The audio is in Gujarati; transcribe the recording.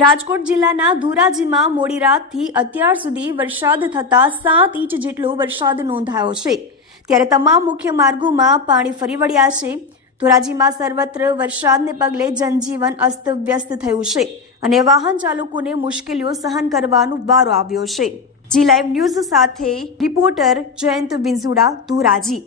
રાજકોટ જિલ્લાના ધોરાજીમાં મોડી રાતથી અત્યાર સુધી વરસાદ થતાં સાત ઇંચ જેટલો વરસાદ નોંધાયો છે. ત્યારે તમામ મુખ્ય માર્ગોમાં પાણી ફરી વળ્યા છે. ધોરાજીમાં સર્વત્ર વરસાદને પગલે જનજીવન અસ્તવ્યસ્ત થયું છે અને વાહન ચાલકોને મુશ્કેલીઓ સહન કરવાનો વારો આવ્યો છે. જી લાઈવ ન્યૂઝ સાથે રિપોર્ટર જયંત વિંઝુડા, ધોરાજી.